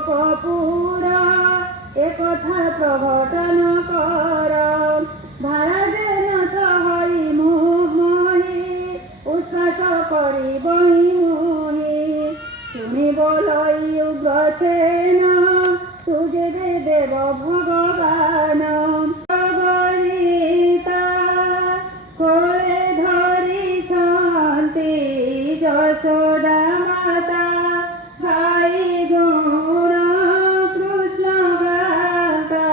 কপপুর একথা প্রঘটন কর ভারাজেন সহই মোহি উচ্ছ্বাস করি বহি মোহি শুনিব লই উগ্রসেন তুজে দেব ভগবান গরিতা কোলে ধরিছন্তি যশোদা মাতা ভাই গুণ কৃষ্ণ গাতা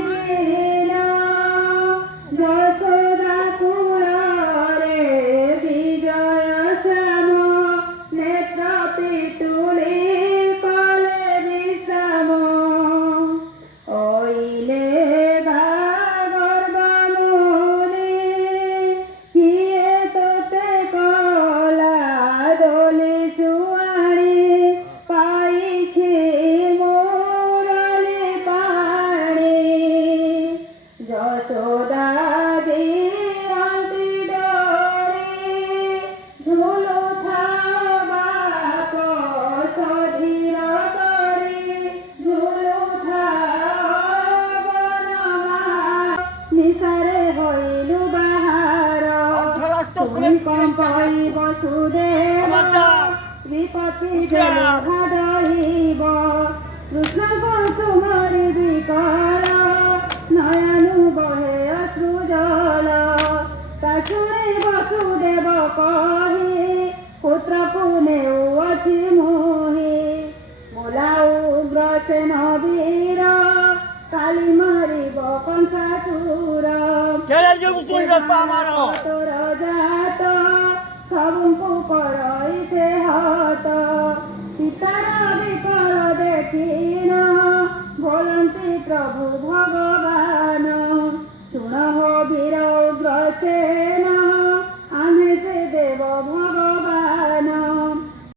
ভাগবতরিবেন যশোদা কুଳରେ বিজয় শ্যাম নেত্র পিতুলি কলে বিষম ওইলে গর্বমুনি কিয়ে তোতে কলা দোলে সুয়ারি পাইছি মুরলি পাড়ি যশোদা দিয়ন্তি ডরি ঝুলু থাও বাপ সধীর করি ঝুলু থাও বনমা নিশারে হইলু বাহার তুমি কম্পাই বসুদেব বিপত্তি জল ঘাড়িব কৃষ্ণ কুসুমরি বিকল নয়নু বহে অশ্রু জল তা শুনি বসুদেব কহি পুত্রକୁ ନେଉଅଛି ମୋହି ବୋଲାଉ ଉଗ୍ରସେନ ବୀର କାଲି ମାରିବ କଂସାସୁର ତୋର ଜାତ ସବୁଙ୍କୁ କରଇ ସେ ହତ ସୀତାର ବିକଳ ଦେଖି